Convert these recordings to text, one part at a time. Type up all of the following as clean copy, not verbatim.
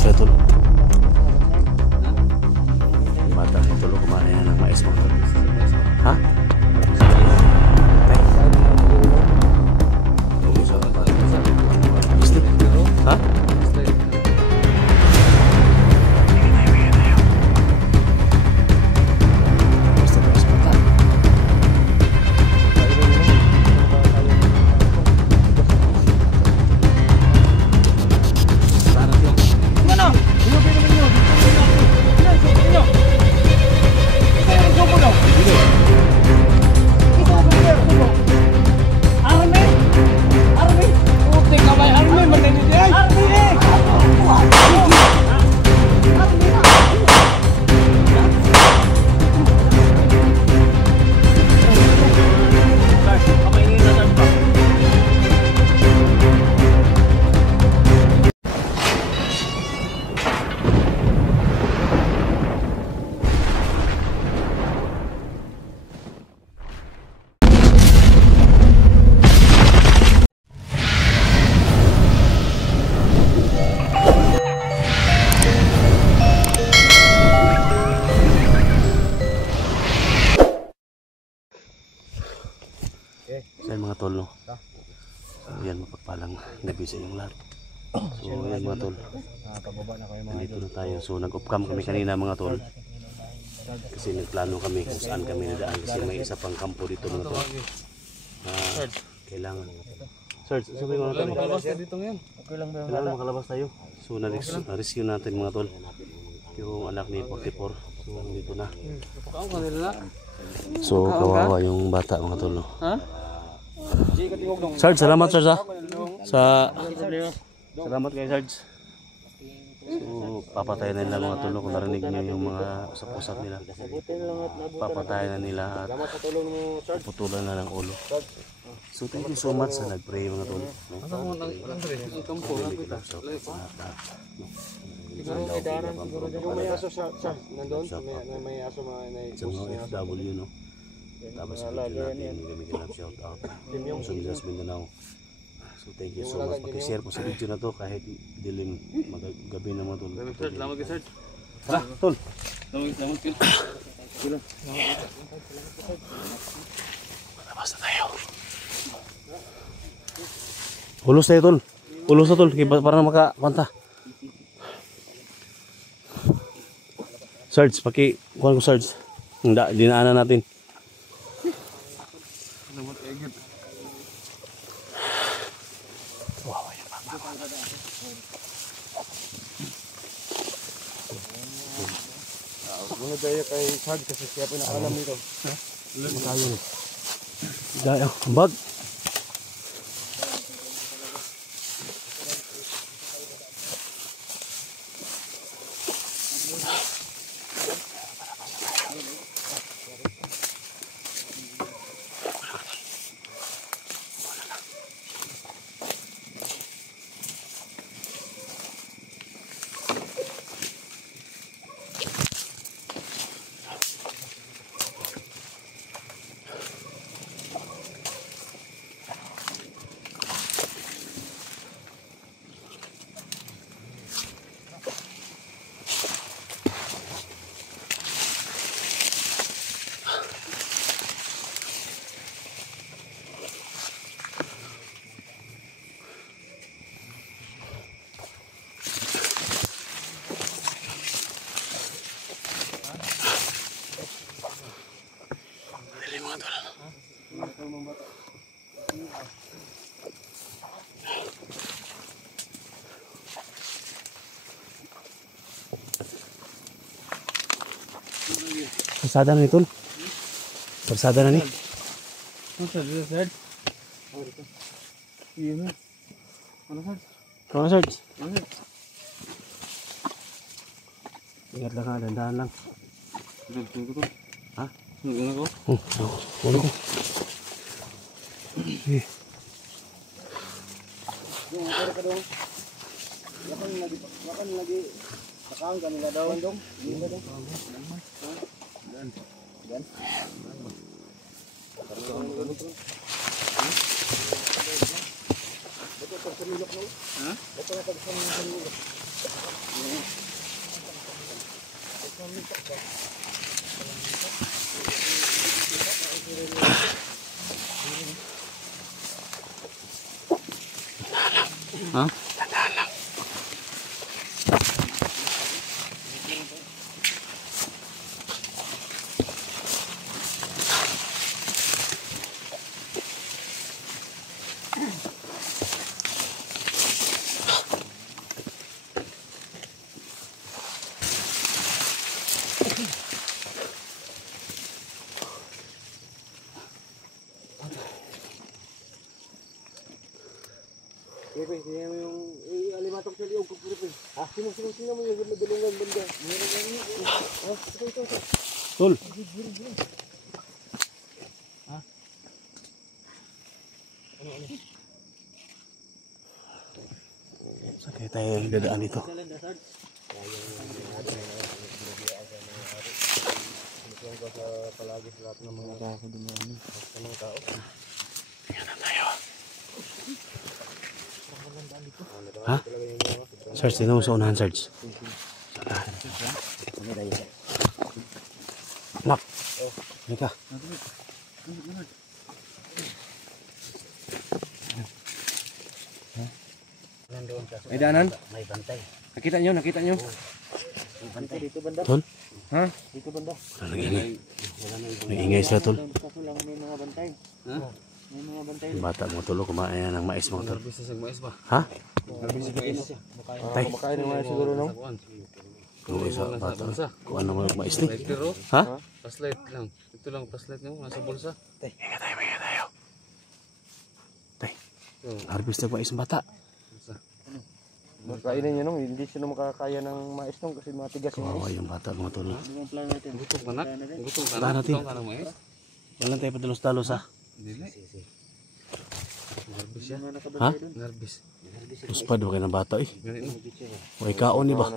sila tol. Bata na tol, kumain na ng mais mga tol. Ha? Ha? So yan mga tol, no? So yan, mapagpalang gabi sa inyong lahat. So yan mga tol, nandito na tayo. So nag-off-cam kami kanina mga tol, kasi nagplano kami kung saan kami nadaan, kasi may isa pang kampo dito mga tol. Kailangan Sarge, sabi mo natin, kailangan makalabas tayo. So na-rescue natin mga tol yung anak ni 44. So dito na. So kawawa yung bata mga tol, no? Sarge, salamat Sarge salamat kay Sarge. So papatayin na nila mga tol, kung narinig nyo yung mga usap-usap nila. Papatayin na nila at puputulan na ng ulo. So thank you so much sa nag-pray mga tol. May aso siya nandun, may aso mga FW, no? Tapos natin gamitin ng shout out sa Minas Mindanao. So thank you so much. Pag-share po sa video na to kahit dilim gabi na mga tol. Salamat kay Sir. Tara tol. Salamat kay Sir. Labas na tayo. Ulos tayo tol. Ulos na tol para makapanta. Sarge, kuhan ko Sarge. Dinaanan natin. Wow, yan papa. Muna tayo kay Sarge kasi siya pinakalam nito. Tayo. Dayo, bag. Persada na ni tol. Persada na ni. Ano Sarge? Ingat lang ha, dandahan lang. Ha? Ano ko? Ano ko? Yung pero ka dong. Yakan lagi sakaon kanila daw dong. Dito dong. Dan. Betul terselilok no? Ha? Betul terselilok. Ha? Pepe, kaya mo yung alimatong sa liyog ko, Pepe. Sino mo yung madulungan banda? Ito. Tol. Saan kaya tayo dadaan dito? Sa palagi sa lahat ng mga tao dumaan. Sa mga tao. Ayan na tayo. Ha? Search din mo sa unahan, search. Nak. Halika. May daanan? May bantay. Nakita nyo? May bantay dito banda. Tol? Ha? Dito banda. Wala nang ingay. May ingay sila, tol. Kaso lang may mga bantay. Ha? May mga bantay. Yung bata mo, tol, kumain ng mais mo, tol. Narbis sa mais ba? Ha? Narbis sa mais. Tay. Kumakain ng mais siguro, no? Kung isa, bata. Kung ano mo yung mais ni. Ha? Paslight lang. Ito lang paslight mo nasa bulsa. Tay. Ingat tayo. Tay. Harvest ng mais ng bata. Kainin nyo nung, hindi sila makakaya ng mais nung kasi matigas yung Kawawa mais. yung bata, mga tol. Gutom ka na? Gutom ka na? Tahan natin. Gutom ka na mais? Walang tayo padalos-dalos, ha? Dili. Nervous siya. Ha? Nervous. Uspad ba kayo ng bata, eh? Ganito. Huwag kaon, di ba?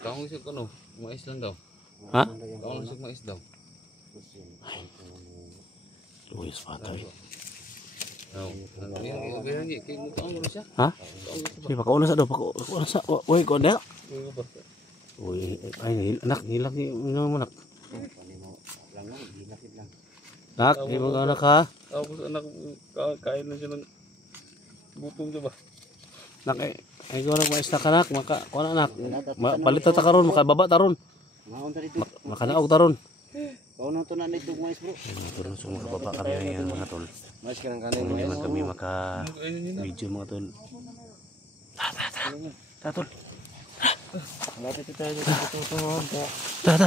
Kaong isip ko no? Mais lang daw. Ha? Kaong isip mais daw. Luyos bata, eh. Hindi. Kaya mo kaong mo siya. Ha? Sige, pakauna sa daw. Pakauna sa. Uy, ko na. Uy, ay, anak, hilak mo, anak. Nak, ibang anak ha? Tapos anak, kain na siya ng gutom diba? Nak, ay ko anak, mais na ka nak. Kuha na anak. Palit ta karon, makababa taron. Makanaog taron. Kaunang to na nito mais bro. Turun sa mga baba kami ngayon mga tol. Mais ka ng kanin. Hindi naman kami maka-video mga tol. Ta tol. Lapit tayo dito tutungan. Tara.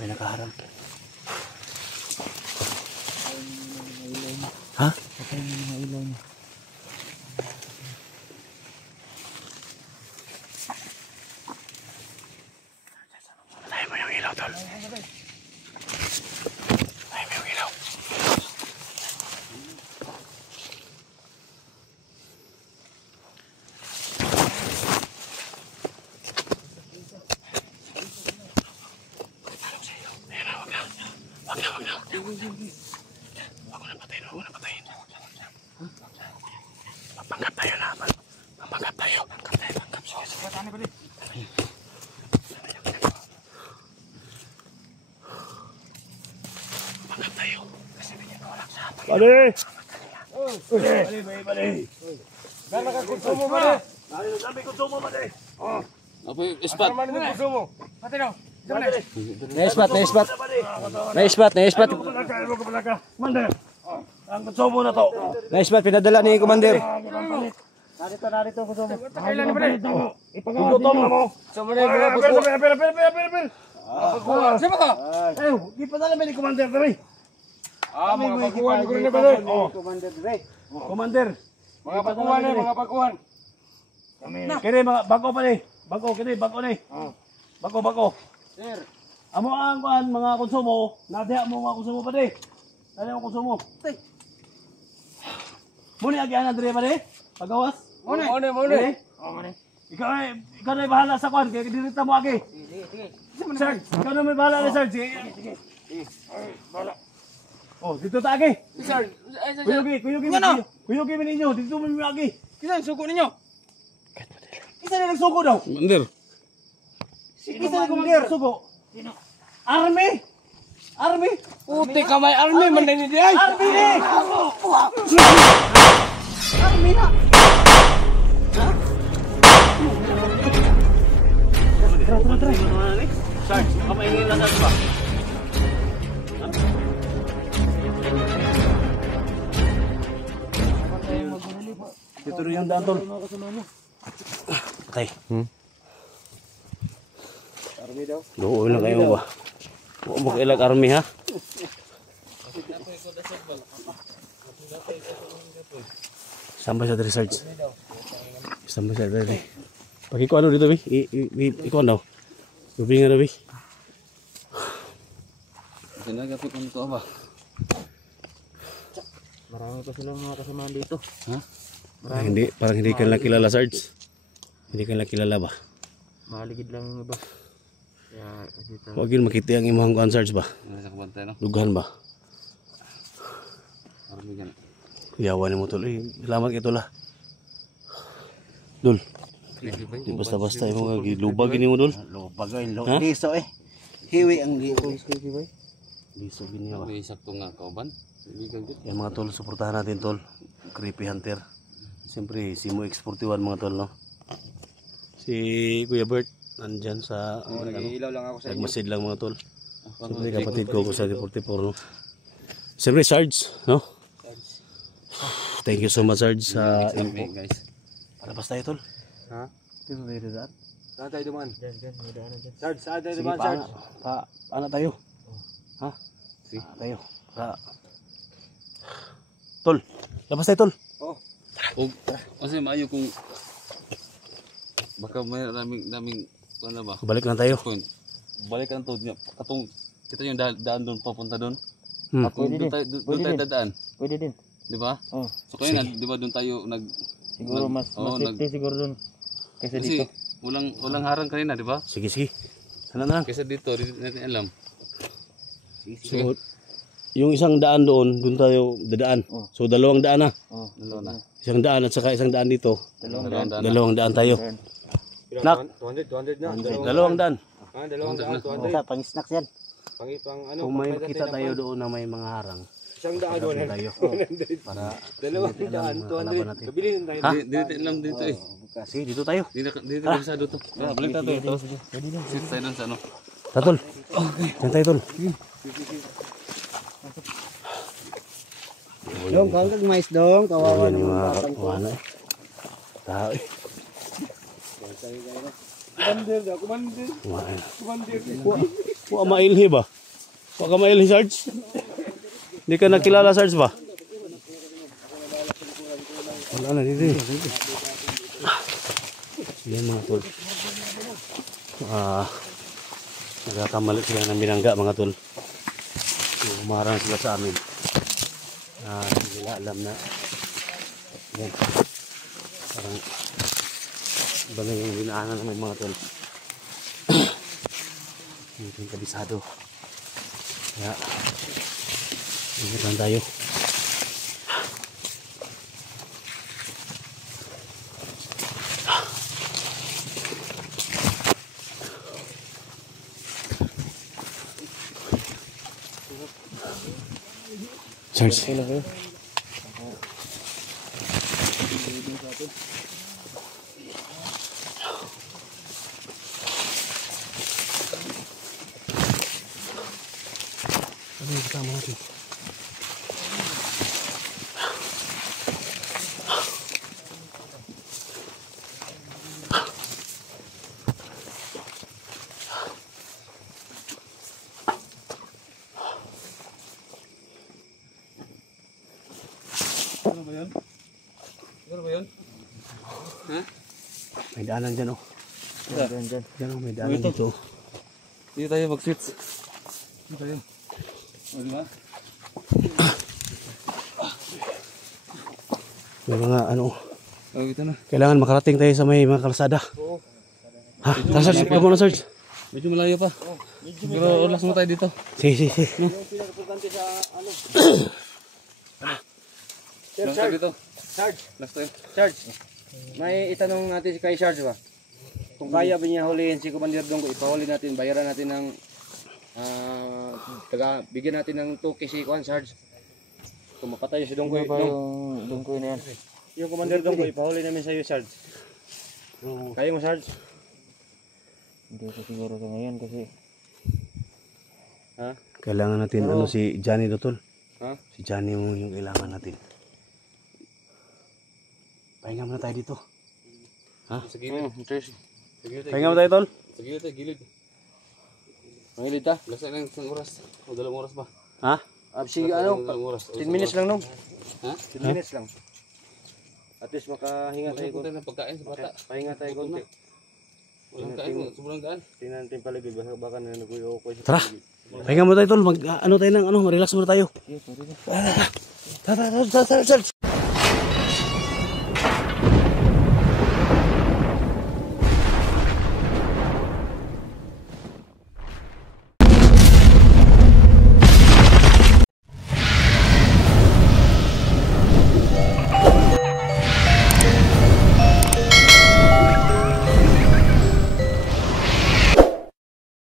May nakaharang. Ha? Patay mo mga ilaw niya. Patay mo yung ilaw, tol. Patay mo yung ilaw. Wag na. Wag na patayin. Magpanggap tayo na. Magpanggap tayo. Sige. Magpanggap tayo. Kasi bigyan ko lang sa hapon. Bali! Gana ka konsumo mo na. Sabi ko mo, Bali! Apa yung spot? Naman yung konsumo. Pati daw. Na-ispat. Ang konsumo na to. Na-ispat, pinadala ni Commander. Narito konsumo. Kailan ni pare? Ipagbutom na mo. Sumuli mga buto. Pil. Siapa ka? Ay, di pa dala ni Commander dere. Mga pakuan ko rin na pare. Commander dere. Commander. Mga pakuan eh, mga pakuan. Kini mga bago pa ni. Bago kini, bago ni. Bago. Sir. Amo ang kuan mga konsumo, nadiha mo mga konsumo pa di. Dali mo konsumo. Tay. Muni agian dire pa di. Pagawas. Muna. Ikaw na bahala sa kuan kay dirita mo agi. Sige. Sir, ikaw na may bahala ni sir. Sige. Oh, dito ta agi. Sir. Kuyugi ninyo, dito mo agi. Kisa suko ninyo. Isa na nagsuko daw. Mandir. Isa na kumandir. Suko. Army. Puti ka may army man din di ay. Army ni. Army na. Tara. Sarge, apa ingin lantas ba? Dito rin yung daan, tol. Okay. Army daw. Luoy lang kayo ba? Huwag mo kailag army ha? Sampai sa research. Sampai sa diri. Pagi ko ano dito, bi? Ikaw daw. Lubi nga daw, bi. Sinagapit mo ito ba? Marami pa silang mga kasamahan dito. Ha? Parang hindi ka lang kilala, Sarge. Hindi ka lang kilala ba? Maligid lang yung iba. Kaya dito. Huwag yun makita ang imong kuan, Sarge ba? Nasa kabantay no? Dugahan ba? Army gan. Yawan mo tol. Salamat kay tol ha. Dul. Di basta-basta yung mga lubag ini mo dul. Lubag ay Ha? liso eh. Hiwi ang liso. Liso gini ba? May sakto nga kauban. Ibigan gid. Yan mga tol, suportahan natin tol. Creepy Hunter. Siyempre, Simo X41 mga tol, no? Si Kuya Bert, nandyan sa... Nag-iilaw lang ako sa inyo. Nagmasid lang mga tol. Siyempre, kapatid ko sa 44, no? Siyempre, Sarge, no? Thank you so much, Sarge, sa info. Guys. Palabas tayo, tol. Ha? Dito tayo daan. Saan tayo duman? Diyan, may daanan dyan. Sarge, saan tayo Sige, duman, Sarge? paano tayo? Ha? Sige. Tayo. Tol, labas tayo, tol. Og kasi maayo kung baka may daming ano ba? Balik lang tayo. Point. Balik lang to niya. Katong kita yung daan doon papunta doon. Hmm. Kung doon tayo dadaan. Pwede din. Di ba? Oh. So kaya nga, di ba doon tayo Siguro mas safety siguro doon. Kaysa kasi dito. walang harang kanina, di ba? Sige. Ano na lang. Kaysa dito, di natin alam. So, yung isang daan doon tayo dadaan. Oh. So, dalawang daan na. Oh, Dalawa na. Isang daan at saka isang daan dito. Dalawang daan. Dalawang daan tayo. Nak. 200 na. Dalawang daan. Dalawang daan, 200. Basta pang snacks yan. Pang ano, Kung may makita tayo doon na may mga harang, isang daan, harapin 100. tayo. Para Dalawang daan, kalaban 200. natin. Kabilin tayo. Ha? Di natin alam dito eh. Sige, dito tayo. Dito kabisado to. Balik tayo ito. Sit tayo doon sa ano. Tatol. Okay. Diyan tayo, tol. Dong, kagag mais dong. Kawawa Ayan yung naman mga batang ko. kuhana eh. Tao eh. Kumandir daw, kumandir. Kumain. Kumandir. Huwag mailhi ba? Huwag ka mailhi, Sarge. Hindi ka nakilala, Sarge ba? Wala na dito eh. Yan mga tol. Nagkakamali sila ng binangga mga tol. Umarang sila sa amin. Hindi nila alam na yan. Parang iba na yung binaanan ng mga tol. Hindi yung kabisado. Kaya ingat lang tayo. Charge. Ano yung kasama natin? Ano ba yun? Ha? May daanan dyan oh. Dyan. Dyan oh, may daanan dito. Dito tayo mag-switch. Dito tayo. O, di ba? May mga ano, O, ito na. kailangan makarating tayo sa may mga kalsada. Ha, tara Sarge, ikaw muna Sarge. Medyo malayo pa. Pero ulas mo tayo dito. Sige. Yung pinaka-importante sa ano. Ulas tayo dito. Sarge, Ulas tayo. Sarge. May itanong natin kay Sarge ba? Kung kaya ba niya hulihin si Commander Donggo, ipahuli natin, bayaran natin ng bigyan natin ng 2K si Juan Sarge. Kung mapatay si Donggo, yung dungkoy na yan? yung Commander Donggo, ipahuli namin sa iyo Sarge. Kaya mo Sarge? Hindi ko siguro sa ngayon kasi Ha? Kailangan natin ano si Johnny Dotol. Ha? Si Johnny mo yung kailangan natin. Pahinga muna tayo dito. Sa gilid. Tracy. Sa gilid tayo. Pahinga muna tayo tol. Sa gilid tayo, gilid. Mangilid ta? Ulas tayo ng isang oras. O, 2 oras pa. Ha? Si ano, 2 oras. 10 minutes lang nung. Ha? 10 minutes lang. At least makahinga tayo. Gusto tayo ng pagkain sa bata. Pahinga tayo konti. Walang kain, sobrang gaan. Tingnan natin paligid, baka na nag-uyo-ukoy sa Tara. paligid. Pahinga muna tayo tol. Ano tayo ng ano, relax muna tayo. Tara.